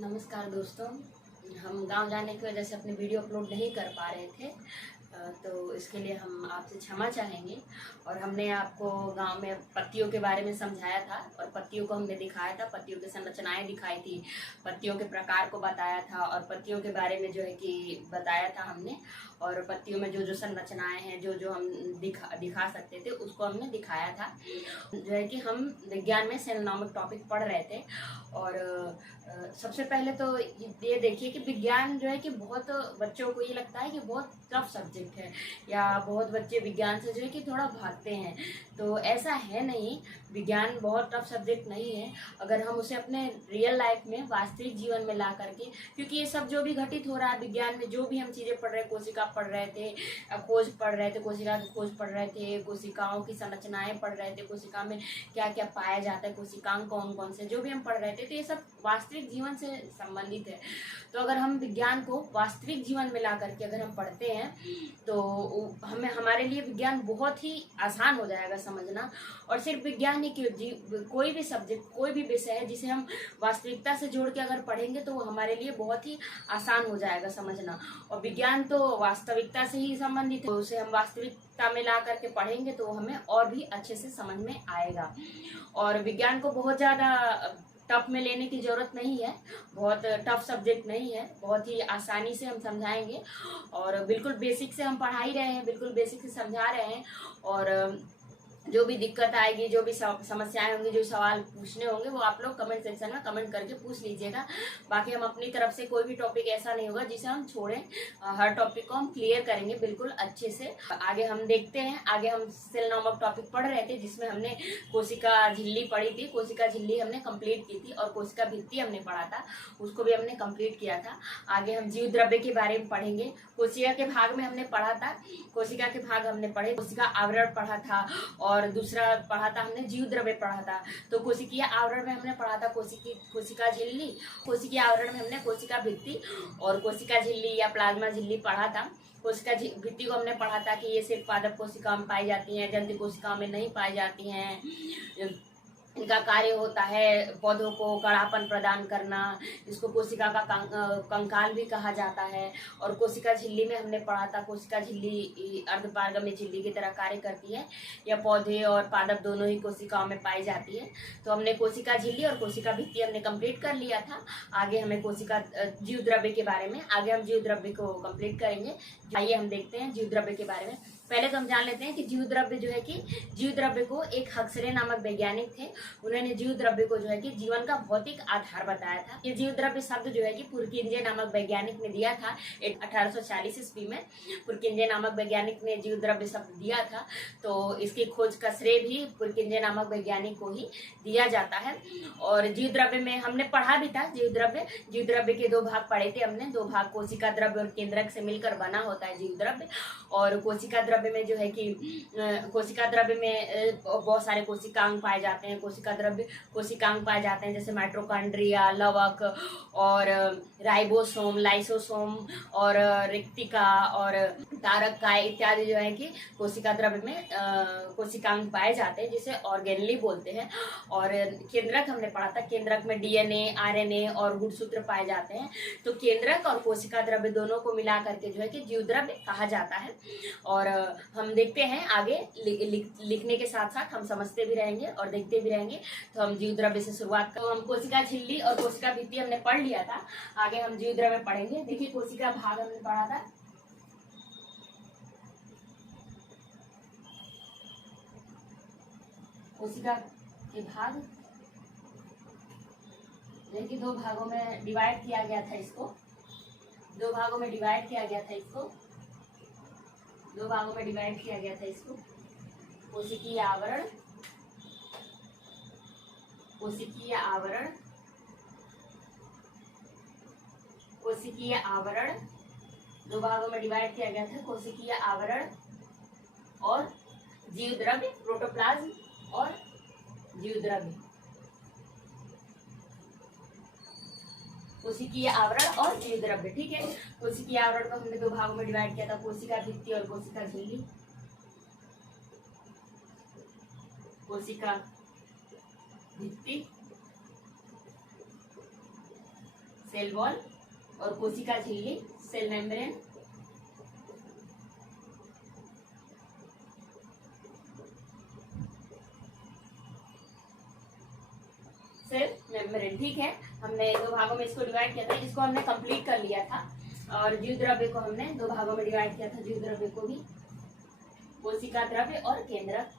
नमस्कार दोस्तों। हम गांव जाने की वजह से अपने वीडियो अपलोड नहीं कर पा रहे थे, तो इसके लिए हम आपसे क्षमा चाहेंगे। और हमने आपको गांव में पत्तियों के बारे में समझाया था और पत्तियों को हमने दिखाया था, पत्तियों की संरचनाएं दिखाई थी, पत्तियों के प्रकार को बताया था और पत्तियों के बारे में जो है कि बताया था हमने। और पत्तियों में जो जो संरचनाएं हैं, जो जो हम दिखा सकते थे, उसको हमने दिखाया था। जो है कि हम विज्ञान में सेल नामक टॉपिक पढ़ रहे थे। और सबसे पहले तो ये देखिए कि विज्ञान जो है कि बहुत बच्चों को ये लगता है कि बहुत टफ सब्जेक्ट है, या बहुत बच्चे विज्ञान से जो है कि थोड़ा भागते हैं। तो ऐसा है नहीं, विज्ञान बहुत टफ सब्जेक्ट नहीं है अगर हम उसे अपने रियल लाइफ में, वास्तविक जीवन में ला करके। क्योंकि ये सब जो भी घटित हो रहा है विज्ञान में, जो भी हम चीजें पढ़ रहे, कोशिका पढ़ रहे थे, खोज पढ़ रहे थे, कोशिका की खोज पढ़ रहे थे, कोशिकाओं की संरचनाएं पढ़ रहे थे, कोशिका में क्या क्या पाया जाता है, कोशिकांग कौन कौन से, जो भी हम पढ़ रहे थे, तो ये सब वास्तविक जीवन से संबंधित है। तो अगर हम विज्ञान को वास्तविक जीवन में ला करके अगर हम पढ़ते हैं तो हमें, हमारे लिए विज्ञान बहुत ही आसान हो जाएगा समझना। और सिर्फ विज्ञान ही क्यों, कोई भी सब्जेक्ट, कोई भी विषय है जिसे हम वास्तविकता से जोड़ के अगर पढ़ेंगे तो वो हमारे लिए बहुत ही आसान हो जाएगा समझना। और विज्ञान तो वास्तविकता से ही संबंधित है, तो उसे हम वास्तविकता में ला करके पढ़ेंगे तो हमें और भी अच्छे से समझ में आएगा। और विज्ञान को बहुत ज्यादा टफ में लेने की जरूरत नहीं है, बहुत टफ सब्जेक्ट नहीं है, बहुत ही आसानी से हम समझाएंगे। और बिल्कुल बेसिक से हम पढ़ा ही रहे हैं, बिल्कुल बेसिक से समझा रहे हैं। और जो भी दिक्कत आएगी, जो भी समस्याएं होंगी, जो सवाल पूछने होंगे, वो आप लोग कमेंट सेक्शन में कमेंट करके पूछ लीजिएगा। बाकी हम अपनी तरफ से कोई भी टॉपिक ऐसा नहीं होगा जिसे हम छोड़ें, हर टॉपिक को हम क्लियर करेंगे बिल्कुल अच्छे से। आगे हम देखते हैं, आगे हम सेल नामक टॉपिक पढ़ रहे थे जिसमें हमने कोशिका झिल्ली पढ़ी थी, कोशिका झिल्ली हमने कंप्लीट की थी, और कोशिका भित्ति हमने पढ़ा था, उसको भी हमने कंप्लीट किया था। आगे हम जीव द्रव्य के बारे में पढ़ेंगे। कोशिका के भाग में हमने पढ़ा था, कोशिका के भाग हमने पढ़े, कोशिका आवरण पढ़ा था, और दूसरा पढ़ा था हमने जीव द्रव्य पढ़ा था। तो कोशिकीय आवरण में हमने पढ़ा था कोशिका झिल्ली, कोशिकीय आवरण में हमने कोशिका भित्ति और कोशिका झिल्ली या प्लाज्मा झिल्ली पढ़ा था। कोशिका भित्ति को हमने पढ़ा था कि ये सिर्फ पादप कोशिकाओं में पाई जाती है, जंतु कोशिकाओं में नहीं पाई जाती हैं। इनका कार्य होता है पौधों को कड़ापन प्रदान करना, इसको कोशिका का कंकाल भी कहा जाता है। और कोशिका झिल्ली में हमने पढ़ा था, कोशिका झिल्ली अर्धपारगम्य झिल्ली की तरह कार्य करती है, या पौधे और पादप दोनों ही कोशिकाओं में पाई जाती है। तो हमने कोशिका झिल्ली और कोशिका भित्ति हमने कंप्लीट कर लिया था। आगे हमें कोशिका जीव द्रव्य के बारे में, आगे हम जीव द्रव्य को कंप्लीट करेंगे। आइए हम देखते हैं जीव द्रव्य के बारे में। पहले तो हम जान लेते हैं कि जीव द्रव्य जो है कि जीव द्रव्य को एक हक्सरे नामक वैज्ञानिक थे, उन्होंने जीव द्रव्य को जो है कि जीवन का भौतिक आधार बताया था। ये जीव द्रव्य शब्द जो है कि पुरकिंजे नामक वैज्ञानिक ने दिया था 1840 ईस्वी में। पुरकिंजे नामक वैज्ञानिक ने जीव द्रव्य शब्द दिया था, तो इसकी खोज का श्रेय भी पुरकिंजे नामक वैज्ञानिक को ही दिया जाता है। और जीव द्रव्य में हमने पढ़ा भी था, जीव द्रव्य के दो भाग पढ़े थे हमने, दो भाग, कोशिका द्रव्य और केंद्रक से मिलकर बना होता है जीव द्रव्य। और कोशिका द्रव्य में जो है कि कोशिका द्रव्य में बहुत सारे कोशिकांग पाए जाते हैं, कोशिकांग पाए जाते हैं जैसे माइटोकॉन्ड्रिया, लवक और राइबोसोम, लाइसोसोम और रिक्तिका और तारककाय इत्यादि जो है कि कोशिका द्रव्य में कोशिकांग पाए जाते हैं, जिसे ऑर्गेनली बोलते हैं। और केंद्रक हमने पढ़ा था, केंद्रक में डीएनए, आरएनए और गुणसूत्र पाए जाते हैं। तो केंद्रक और कोशिका द्रव्य दोनों को मिला करके जो है कि जीव द्रव्य कहा जाता है। और हम देखते हैं आगे, लिखने के साथ साथ हम समझते भी रहेंगे और देखते भी रहेंगे। तो हम जीव द्रव्य से शुरुआत कर, हम कोशिका झिल्ली और कोशिका भित्ति हमने पढ़ लिया था, आगे हम जीव द्रव्य पढ़ेंगे। देखिए कोशिका भाग हमने पढ़ा था, कोशिका के भाग देखिए दो भागों में डिवाइड किया गया था, इसको दो भागों में डिवाइड किया गया था, दो भागों में डिवाइड किया गया था इसको। कोशिकीय आवरण, कोशिकीय आवरण, कोशिकीय आवरण, दो भागों में डिवाइड किया गया था, कोशिकीय आवरण और जीव द्रव्य, प्रोटोप्लाज्म और जीव द्रव्य, कोशिकीय आवरण और जीव द्रव्य। ठीक है, कोशिकीय आवरण को हमने दो भागों में डिवाइड किया था, कोशिका भित्ति और कोशिका झिल्ली। कोशिका भित्ति, सेल वॉल, और कोशिका झिल्ली सेल मेम्ब्रेन, सेल मेम्ब्रेन। ठीक है, हमने 2 भागों में इसको डिवाइड किया था, इसको हमने कंप्लीट कर लिया था। और जीव द्रव्य को हमने 2 भागों में डिवाइड किया था, जीव द्रव्य को भी, कोशिका द्रव्य और केंद्रक।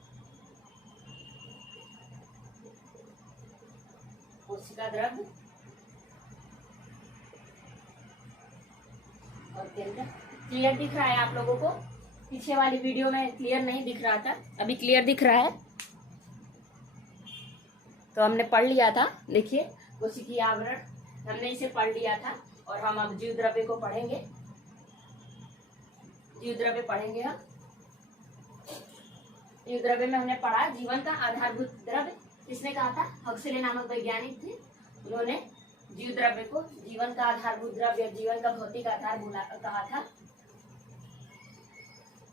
कोशिका द्रव्य और केंद्रक। क्लियर दिख रहा है आप लोगों को? पीछे वाली वीडियो में क्लियर नहीं दिख रहा था, अभी क्लियर दिख रहा है। तो हमने पढ़ लिया था, देखिए कोशिकीय आवरण, हमने इसे पढ़ लिया था। और हम अब जीव द्रव्य को पढ़ेंगे। जीव द्रव्य पढ़ेंगे हम। जीव द्रव्य में हमने पढ़ा जीवन का आधारभूत द्रव्य। किसने कहा था? हक्सले नामक वैज्ञानिक थे, उन्होंने जीव द्रव्य को जीवन का आधारभूत द्रव्य, जीवन का भौतिक आधार कहा था।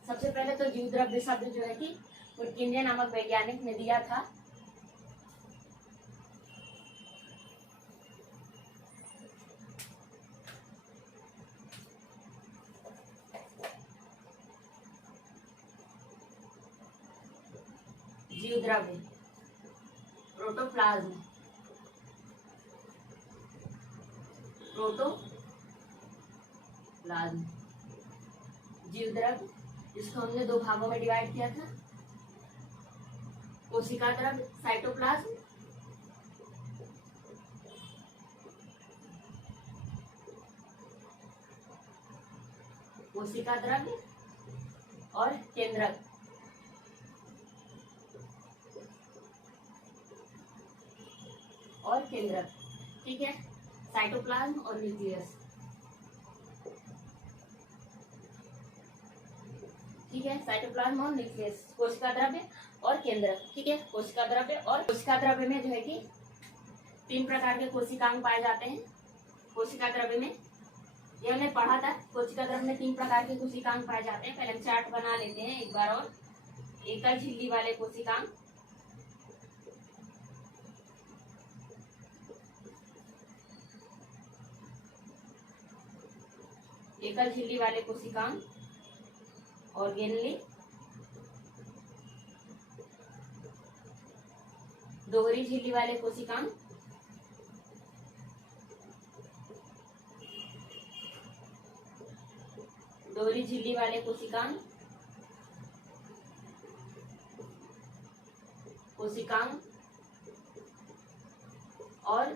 सबसे पहले तो जीव द्रव्य शब्द जो है कि पुरकिंजे नामक वैज्ञानिक ने दिया था। जीव द्रव्य प्रोटोप्लाज्म, प्रोटोप्लाज्म जीव द्रव्य, जिसको हमने 2 भागों में डिवाइड किया था, कोशिका द्रव्य साइटोप्लाज्म, कोशिका द्रव्य और केंद्रक। और केंद्रक, ठीक है, साइटोप्लाज्म और न्यूक्लियस। ठीक है, साइटोप्लाज्म और न्यूक्लियस, कोशिका द्रव्य और केंद्रक। ठीक है, कोशिका द्रव्य। और कोशिका द्रव्य में जो है कि 3 प्रकार के कोशिकांग पाए जाते हैं। कोशिका द्रव्य में ये हमने पढ़ा था, कोशिका द्रव्य में 3 प्रकार के कोशिकांग पाए जाते हैं। पहले हम चार्ट बना लेते हैं एक बार और। एकल झिल्ली वाले कोशिकांग, एकल झिल्ली वाले कोशिकांग, ऑर्गेनली, दोहरी झिल्ली वाले कोशिकांग, दोहरी झिल्ली वाले कोशिकांग, और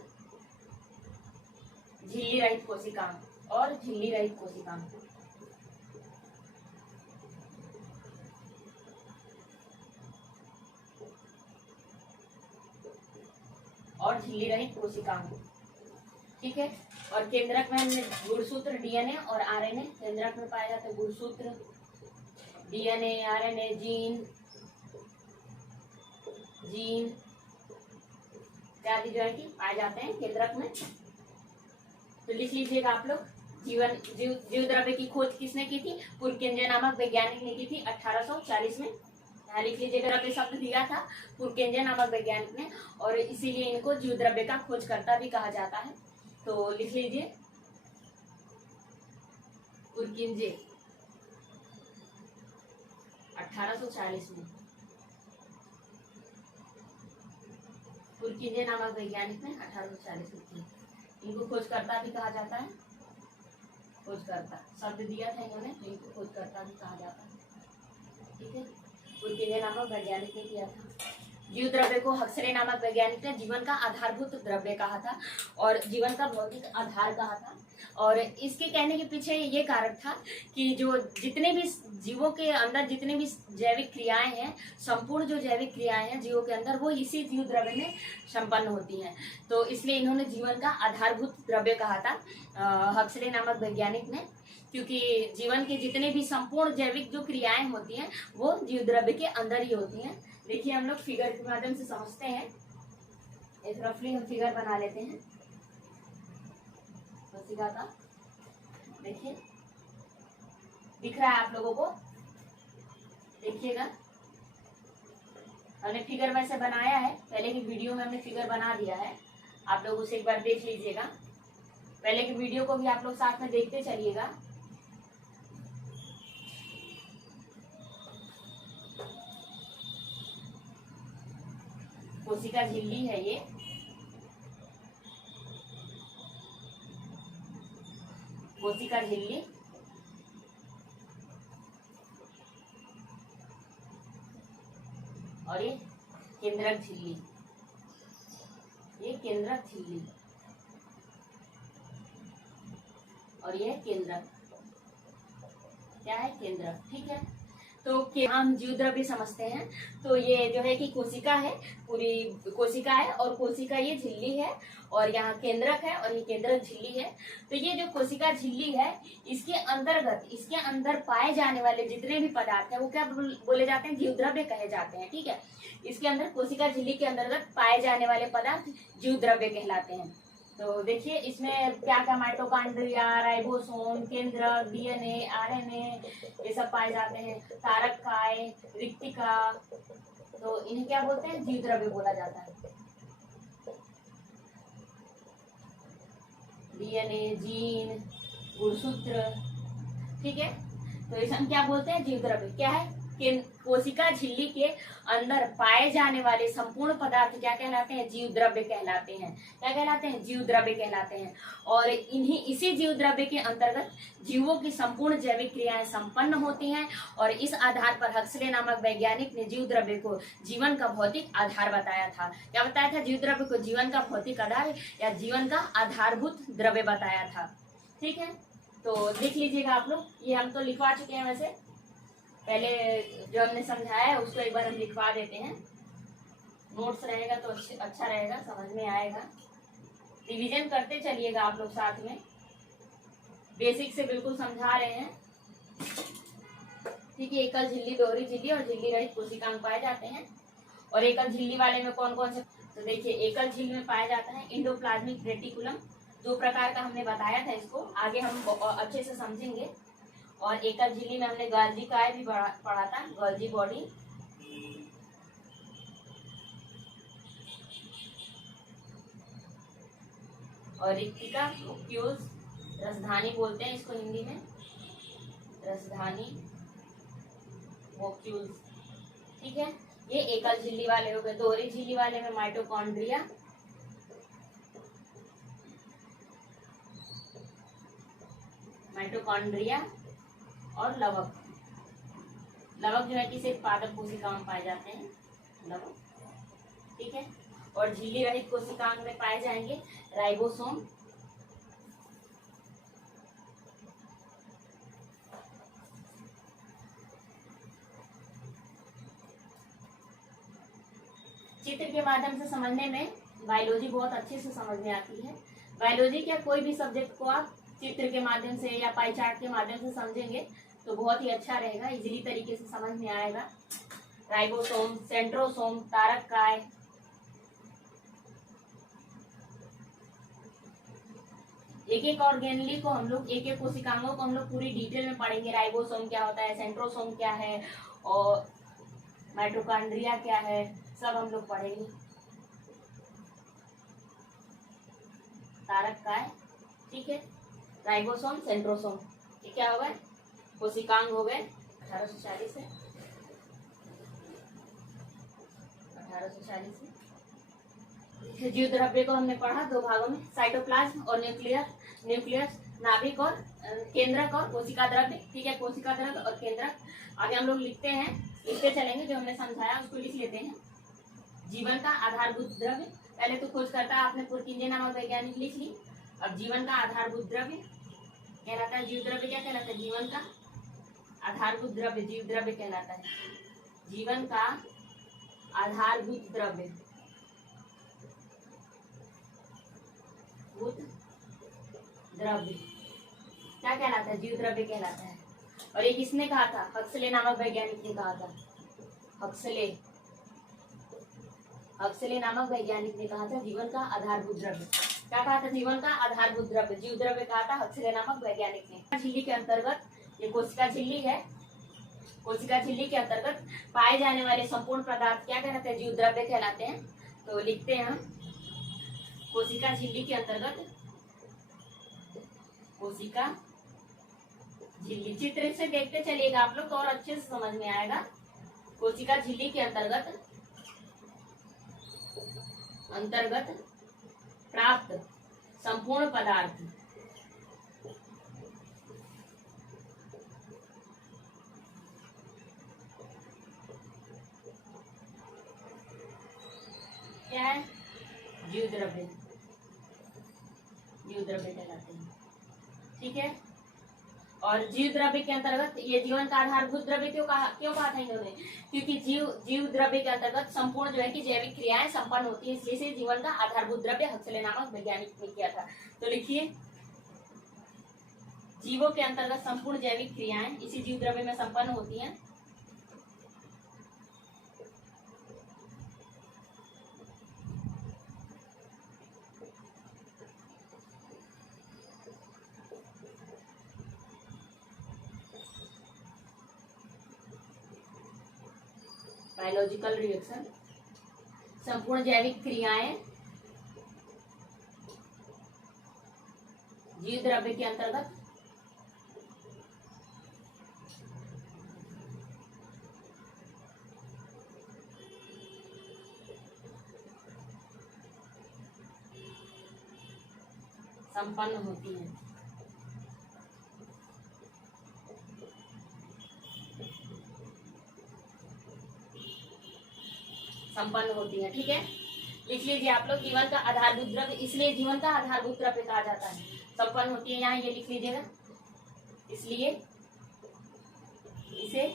झिल्ली रहित कोशिकांग, और झिल्ली रहित कोशिकांग। और झिल्ली रहित कोशिकांग। ठीक है, और केंद्रक में हमने गुणसूत्र डीएनए और आरएनए, केंद्रक में पाए जाते हैं गुणसूत्र, डीएनए, आरएनए, जीन इत्यादि जो है कि पाए जाते हैं केंद्रक में। तो लिख लीजिएगा आप लोग, जीव द्रव्य की खोज किसने की थी? पुरकिंजे नामक वैज्ञानिक ने की थी 1840 में। यहाँ लिख लीजिएगा, द्रव्य शब्द दिया था पुरकिंजे नामक वैज्ञानिक ने, और इसीलिए इनको जीव द्रव्य का खोजकर्ता भी कहा जाता है। तो लिख लीजिए पुरकिंजे 1840 में, पुरकिंजे नामक वैज्ञानिक ने 1840 में की। इनको खोजकर्ता भी कहा जाता है, खोजकर्ता शब्द दिया था इन्होंने, तो इनको खोजकर्ता भी कहा जाता है। ठीक है, पुरकिंजे नामक वैज्ञानिक ने किया था। जीव द्रव्य को हक्सले नामक वैज्ञानिक ने जीवन का आधारभूत द्रव्य कहा था और जीवन का भौतिक आधार कहा था। और इसके कहने के पीछे ये कारण था कि जो जितने भी जीवों के अंदर जितने भी जैविक क्रियाएं हैं, संपूर्ण जो जैविक क्रियाएं हैं जीवों के अंदर, वो इसी जीव द्रव्य में संपन्न होती हैं। तो इसलिए इन्होंने जीवन का आधारभूत द्रव्य कहा था हक्सले नामक वैज्ञानिक ने, क्योंकि जीवन के जितने भी संपूर्ण जैविक जो क्रियाएं होती हैं वो जीव द्रव्य के अंदर ही होती हैं। देखिए, हम लोग फिगर के माध्यम से समझते हैं। एक रफली हम फिगर बना लेते हैं कोशिका का। देखिए, दिख रहा है आप लोगों को? देखिएगा, हमने फिगर वैसे बनाया है, पहले की वीडियो में हमने फिगर बना दिया है, आप लोग उसे एक बार देख लीजिएगा। पहले की वीडियो को भी आप लोग साथ में देखते चलिएगा। कोशिका झिल्ली है ये। कोशिका झिल्ली और ये केंद्रक झिल्ली, ये केंद्रक झिल्ली और ये केंद्रक, क्या है, केंद्रक। ठीक है, तो हम जीव द्रव्य समझते हैं। तो ये जो है कि कोशिका है, पूरी कोशिका है और कोशिका ये झिल्ली है और यहाँ केंद्रक है और ये केंद्रक झिल्ली है। तो ये जो कोशिका झिल्ली है, इसके अंतर्गत, इसके अंदर पाए जाने वाले जितने भी पदार्थ है वो क्या बोले जाते हैं, जीव द्रव्य कहे जाते हैं। ठीक है, इसके अंदर कोशिका झिल्ली के अंतर्गत पाए जाने वाले पदार्थ जीव द्रव्य कहलाते हैं। तो देखिए इसमें क्या क्या, माइटोकॉन्ड्रिया, राइबोसोम, केंद्रक, डीएनए, आरएनए, ये सब पाए जाते हैं। तारक काय, रिक्तिका, तो इन्हें क्या बोलते हैं, जीव द्रव्य बोला जाता है। डीएनए, जीन, गुणसूत्र, ठीक है, तो इसे हम क्या बोलते हैं, जीव द्रव्य। क्या है, कोशिका झिल्ली के अंदर पाए जाने वाले संपूर्ण पदार्थ क्या कहलाते हैं, जीव द्रव्य कहलाते हैं। क्या कहलाते हैं, जीव द्रव्य कहलाते हैं। और इसी जीव द्रव्य के अंतर्गत जीवों की संपूर्ण जैविक क्रियाएं संपन्न होती हैं। और इस आधार पर हक्सले नामक वैज्ञानिक ने जीव द्रव्य को जीवन का भौतिक आधार बताया था। क्या बताया था, जीव द्रव्य को जीवन का भौतिक आधार या जीवन का आधारभूत द्रव्य बताया था। ठीक है, तो देख लीजिएगा आप लोग, ये हम तो लिखवा चुके हैं, वैसे पहले जो हमने समझाया है उसको एक बार हम लिखवा देते हैं। नोट्स रहेगा तो अच्छा रहेगा, समझ में आएगा। रिवीजन करते चलिएगा आप लोग साथ में, बेसिक से बिल्कुल समझा रहे हैं। ठीक है, एकल झिल्ली, दोहरी झिल्ली और झिल्ली रहित कोशिकांग पाए जाते हैं। और एकल झिल्ली वाले में कौन कौन से, तो देखिए एकल झिल्ली में पाया जाता है एंडोप्लाज्मिक रेटिकुलम, 2 प्रकार का हमने बताया था, इसको आगे हम अच्छे से समझेंगे। और एकल झिल्ली में हमने गोल्जी काय भी पढ़ा था, गोल्जी बॉडी। और रिक्तिका ओक्यूल्स, रसधानी बोलते हैं इसको हिंदी में, रसधानी ओक्यूल्स। ठीक है, ये एकल झिल्ली वाले हो गए। दोहरी झिल्ली वाले में माइटोकॉन्ड्रिया, माइटोकॉन्ड्रिया और लवक। लवक जो है कि सिर्फ पादप कोशिकाओं में पाए जाते हैं, लवक। ठीक है, और झिल्ली रहित कोशिकांग में पाए जाएंगे राइबोसोम, चित्र के माध्यम से समझने में बायोलॉजी बहुत अच्छे से समझ में आती है। बायोलॉजी क्या, कोई भी सब्जेक्ट को आप चित्र के माध्यम से या पाई चार्ट के माध्यम से समझेंगे तो बहुत ही अच्छा रहेगा, इजीली तरीके से समझ में आएगा। राइबोसोम, सेंट्रोसोम, तारक काय, एक एक ऑर्गेनली को हम लोग, एक एक कोशिकांगों को हम लोग पूरी डिटेल में पढ़ेंगे। राइबोसोम क्या होता है, सेंट्रोसोम क्या है और माइटोकॉन्ड्रिया क्या है, सब हम लोग पढ़ेंगे। तारक काय, ठीक है, राइबोसोम, सेंट्रोसोम, ये क्या हो गए, कोशिकांग हो गए। 1840 से 1840 से जीव द्रव्य को हमने पढ़ा 2 भागों में, साइटोप्लाज्म और न्यूक्लियस, नाभिक और केंद्रक और कोशिका द्रव्य। ठीक है, कोशिका द्रव्य और केंद्रक। आगे हम लोग लिखते चलेंगे, जो हमने समझाया उसको लिख लेते हैं। जीवन का आधारभूत द्रव्य, पहले तो खोज करता आपने पुरकिंजे नामक वैज्ञानिक लिख ली। अब जीवन का आधारभूत द्रव्य कहलाता है, जीव द्रव्य क्या कहलाता है, जीवन का आधारभूत द्रव्य जीव द्रव्य कहलाता है। जीवन का आधारभूत द्रव्य, भूत द्रव्य क्या कहलाता है, जीव द्रव्य कहलाता है। और ये किसने कहा था, हक्सले नामक वैज्ञानिक ने कहा था। हक्सले नामक वैज्ञानिक ने कहा था जीवन का आधारभूत द्रव्य। क्या कहा था, जीवन का आधारभूत द्रव्य जीव द्रव्य कहा था हक्सले नामक वैज्ञानिक ने। झिल्ली के अंतर्गत, ये कोशिका झिल्ली है, कोशिका झिल्ली के अंतर्गत पाए जाने वाले संपूर्ण पदार्थ क्या कहलाते हैं, जीव द्रव्य कहलाते हैं। तो लिखते हैं हम, कोशिका झिल्ली के अंतर्गत कोशिका झिल्ली। चित्र से देखते चलिएगा आप लोग तो और अच्छे से समझ में आएगा। कोशिका झिल्ली के अंतर्गत प्राप्त संपूर्ण पदार्थ क्या है? जीव द्रव्य कहलाते हैं। ठीक है। और जीव द्रव्य के अंतर्गत ये जीवन का आधारभूत द्रव्य क्यों कहा था इन्होंने? क्योंकि जीव द्रव्य के अंतर्गत संपूर्ण जो है कि जैविक क्रियाएं संपन्न होती है, इसलिए से जीवन का आधारभूत द्रव्य हक्सले नामक वैज्ञानिक ने किया था। तो लिखिए, जीवों के अंतर्गत संपूर्ण जैविक क्रियाएं इसी जीव द्रव्य में संपन्न होती हैं। बायोलॉजिकल रिएक्शन, संपूर्ण जैविक क्रियाएं जीव द्रव्य के अंतर्गत संपन्न होती हैं। ठीक है। लिख लीजिए आप लोग, जीवन का आधारभूत द्रव्य, इसलिए जीवन का आधारभूत द्रव्य कहा जाता है, संपन्न होती है। यहाँ ये लिख लीजिएगा, इसलिए इसे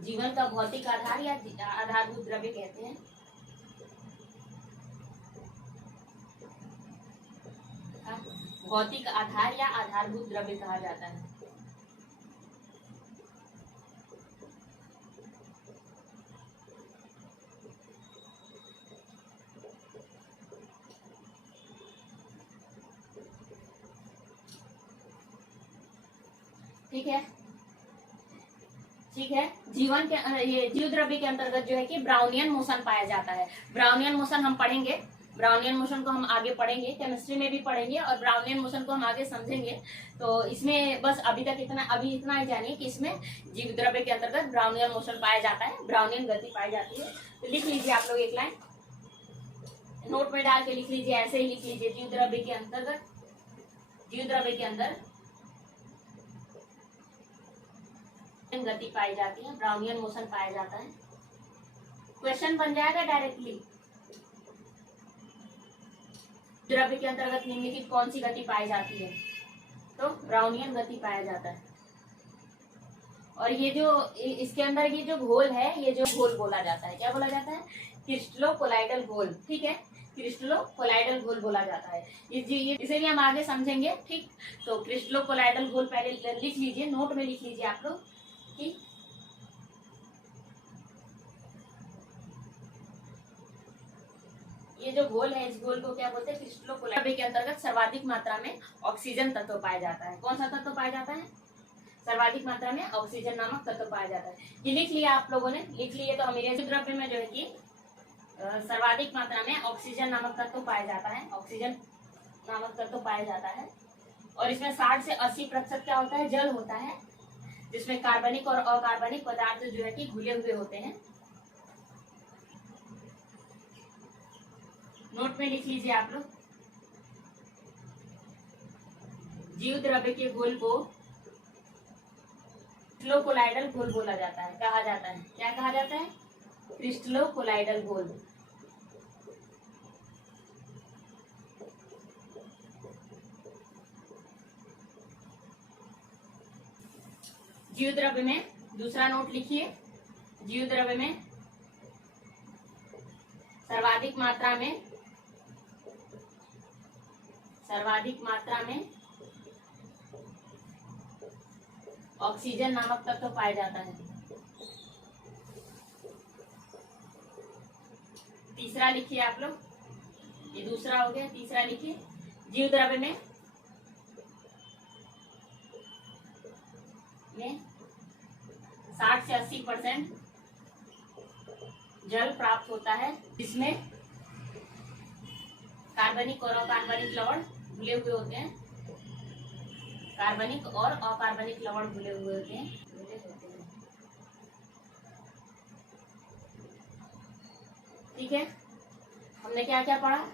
जीवन का भौतिक आधार या आधारभूत द्रव्य कहते हैं। भौतिक आधार या आधारभूत द्रव्य कहा जाता है। ठीक है। जीवन के ये जीव द्रव्य के अंतर्गत जो है कि ब्राउनियन मोशन पाया जाता है। ब्राउनियन मोशन हम पढ़ेंगे, ब्राउनियन मोशन को हम आगे पढ़ेंगे, केमिस्ट्री में भी पढ़ेंगे और ब्राउनियन मोशन को हम आगे समझेंगे। तो इसमें बस अभी इतना ही जानिए कि इसमें जीव द्रव्य के अंतर्गत ब्राउनियन मोशन पाया जाता है, ब्राउनियन गति पाई जाती है। तो लिख लीजिए आप लोग, एक लाइन नोट में डाल के लिख लीजिए, ऐसे ही लिख लीजिए, जीव द्रव्य के अंदर गति पाई जाती है, ब्राउनियन मोशन पाया जाता है। क्वेश्चन बन जाएगा डायरेक्टली, द्रव्य के अंतर्गत निम्नलिखित कौन सी गति पाई जाती है? तो ब्राउनियन गति पाया जाता है। और ये जो इसके अंदर ये जो घोल है, ये जो घोल बोला जाता है, क्या बोला जाता है? क्रिस्टलो कोलाइडल घोल। ठीक है, क्रिस्टलो कोलाइडल घोल बोला जाता है। इसे भी हम आगे समझेंगे। ठीक, तो क्रिस्टलो कोलाइडल घोल पहले लिख लीजिए, नोट में लिख लीजिए आप लोग कि ये जो घोल है, इस घोल को क्या बोलते हैं? क्रिस्टलो कोलाइडल के अंतर्गत सर्वाधिक मात्रा में ऑक्सीजन तत्व पाया जाता है। कौन सा तत्व पाया जाता है? सर्वाधिक मात्रा में ऑक्सीजन नामक तत्व पाया जाता है। ये लिख लिया आप लोगों ने? लिख लिए। तो अमीरेज द्रव्य में जो है कि सर्वाधिक मात्रा में ऑक्सीजन नामक तत्व पाया जाता है, ऑक्सीजन नामक तत्व पाया जाता है। और इसमें 60 से 80% क्या होता है? जल होता है, जिसमें कार्बनिक और अकार्बनिक पदार्थ जो है कि घुले हुए होते हैं। नोट में लिख लीजिए आप लोग, जीव द्रव्य के घोल को क्रिस्टलो कोलाइडल घोल बोला जाता है, कहा जाता है। क्या कहा जाता है? क्रिस्टलो कोलाइडल घोल। जीव द्रव्य में दूसरा नोट लिखिए, जीव द्रव्य में सर्वाधिक मात्रा में ऑक्सीजन नामक तत्व पाया जाता है। तीसरा लिखिए आप लोग, ये दूसरा हो गया, तीसरा लिखिए, जीव द्रव्य में 60 से 80% जल प्राप्त होता है, जिसमें कार्बनिक और अकार्बनिक लवण घुले हुए होते हैं, कार्बनिक और अकार्बनिक लवण घुले हुए होते हैं। ठीक है, हमने क्या क्या पढ़ा?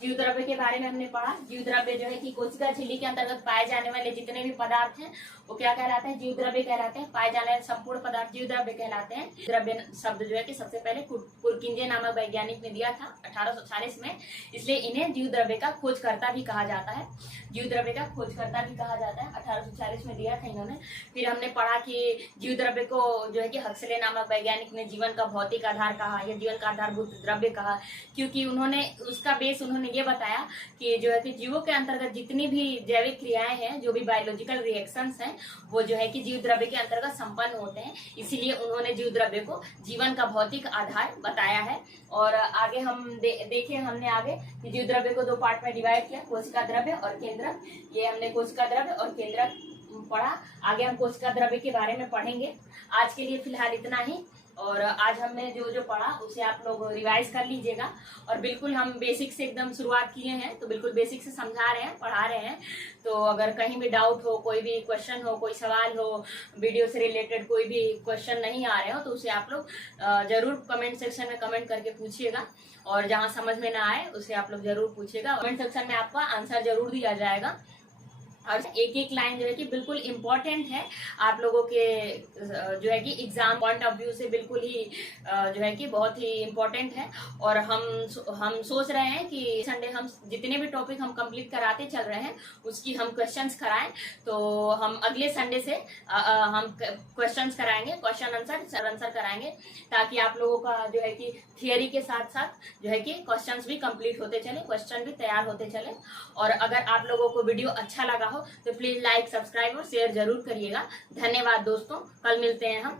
जीव द्रव्य के बारे में हमने पढ़ा। जीव द्रव्य जो है कि कोशिका झिल्ली के अंतर्गत पाए जाने वाले जितने भी पदार्थ हैं वो क्या कहलाते हैं? जीव द्रव्य कहलाते हैं। पाए जाने वाले संपूर्ण पदार्थ जीव द्रव्य कहलाते हैं। द्रव्य शब्द जो है कि सबसे पहले पुरकिंजे नामक वैज्ञानिक ने दिया था 1840 में, इसलिए इन्हें जीव द्रव्य का खोजकर्ता भी कहा जाता है। जीव द्रव्य का खोजकर्ता भी कहा जाता है, 1840 में दिया था इन्होंने। फिर हमने पढ़ा कि जीव द्रव्य को जो है कि हक्सले नामक वैज्ञानिक ने जीवन का भौतिक आधार कहा या जीवन का आधारभूत द्रव्य कहा, क्योंकि उन्होंने उसका बेस उन्होंने ये बताया कि जो है कि जीवों के अंतर्गत जितनी भी जैविक क्रियाएं हैं, जो भी बायोलॉजिकल रिएक्शंस हैं, वो जो है कि जीव द्रव्य के अंतर्गत संपन्न होते हैं। इसीलिए उन्होंने जीव द्रव्य को जीवन का भौतिक आधार बताया है। और आगे हम देखे हमने आगे कि जीव द्रव्य को 2 पार्ट में डिवाइड किया, कोशिका द्रव्य और केंद्रक। ये हमने कोशिका द्रव्य और केंद्रक पढ़ा। आगे हम कोशिका द्रव्य के बारे में पढ़ेंगे। आज के लिए फिलहाल इतना ही। और आज हमने जो जो पढ़ा उसे आप लोग रिवाइज कर लीजिएगा। और बिल्कुल हम बेसिक से एकदम शुरुआत किए हैं, तो बिल्कुल बेसिक से समझा रहे हैं, पढ़ा रहे हैं। तो अगर कहीं भी डाउट हो, कोई भी क्वेश्चन हो, कोई सवाल हो, वीडियो से रिलेटेड कोई भी क्वेश्चन नहीं आ रहे हो, तो उसे आप लोग जरूर कमेंट सेक्शन में कमेंट करके पूछिएगा। और जहाँ समझ में ना आए उसे आप लोग जरूर पूछिएगा। कमेंट सेक्शन में आपका आंसर जरूर दिया जाएगा। और एक एक लाइन जो है कि बिल्कुल इम्पोर्टेंट है आप लोगों के जो है कि एग्जाम पॉइंट ऑफ व्यू से, बिल्कुल ही जो है कि बहुत ही इम्पोर्टेंट है। और हम सोच रहे हैं कि संडे हम जितने भी टॉपिक हम कंप्लीट कराते चल रहे हैं उसकी हम क्वेश्चंस कराएं। तो हम अगले संडे से हम क्वेश्चंस कराएंगे, क्वेश्चन आंसर कराएंगे, ताकि आप लोगों का जो है कि थियरी के साथ साथ जो है कि क्वेश्चंस भी कंप्लीट होते चले, क्वेश्चन भी तैयार होते चले। और अगर आप लोगों को वीडियो अच्छा लगा हो तो प्लीज लाइक, सब्सक्राइब और शेयर जरूर करिएगा। धन्यवाद दोस्तों, कल मिलते हैं हम।